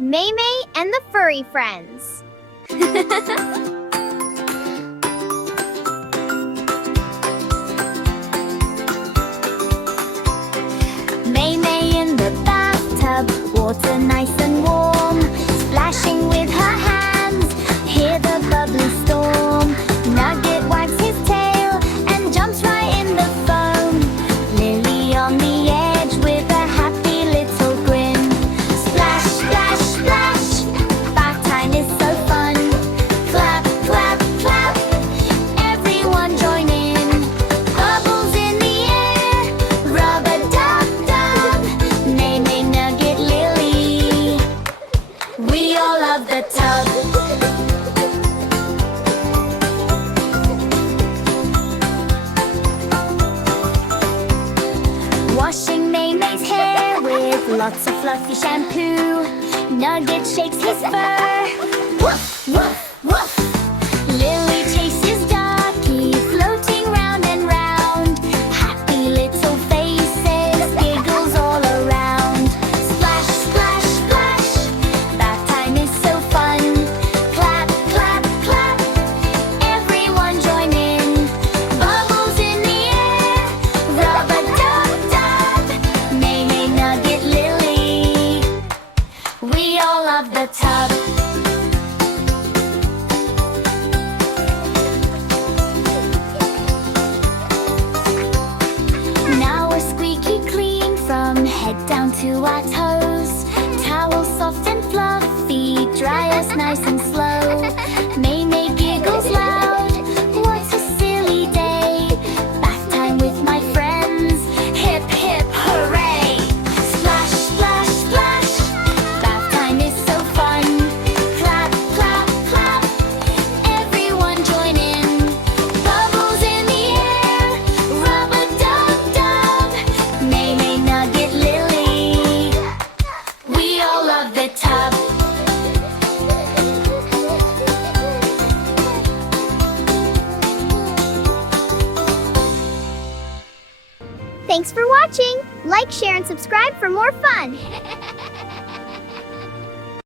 MeiMei and the Furry Friends. MeiMei in the bathtub, water nice and warm, splashing with her hands, hear the bubbly storm. Nugget wags his tail and jumps right in the foam. Lily on the edge with a happy little grin. Splash, splash, splash, bath time is so fun. Clap, clap, clap, everyone join in. Bubbles in the air, rub-a-dub-dub. MeiMei, Nugget, Lily, we all love the tub. Washing MeiMei's hair with lots of fluffy shampoo. Nugget shakes his fur. Woof, woof, woof. Lily chases ducky, floating round and round. Happy little faces, giggles all around. Splash, splash, splash, bath time is so fun. Clap, clap, clap, everyone join in. Bubbles in the air, rub-a-dub-dub. MeiMei, Nugget, Lily, we all love the tub. Now we're squeaky clean from head down to our toes. Towels soft and fluffy, dry us nice and slow. MeiMei giggles loud, what a silly day. Bath time with my friends, hip hip hooray. Splash, splash, splash, bath time is so fun. Clap, clap, clap, everyone join in. Bubbles in the air, rub-a-dub-dub. MeiMei, Nugget, Lily, we all love the tub. Thanks for watching. Like, share, and subscribe for more fun.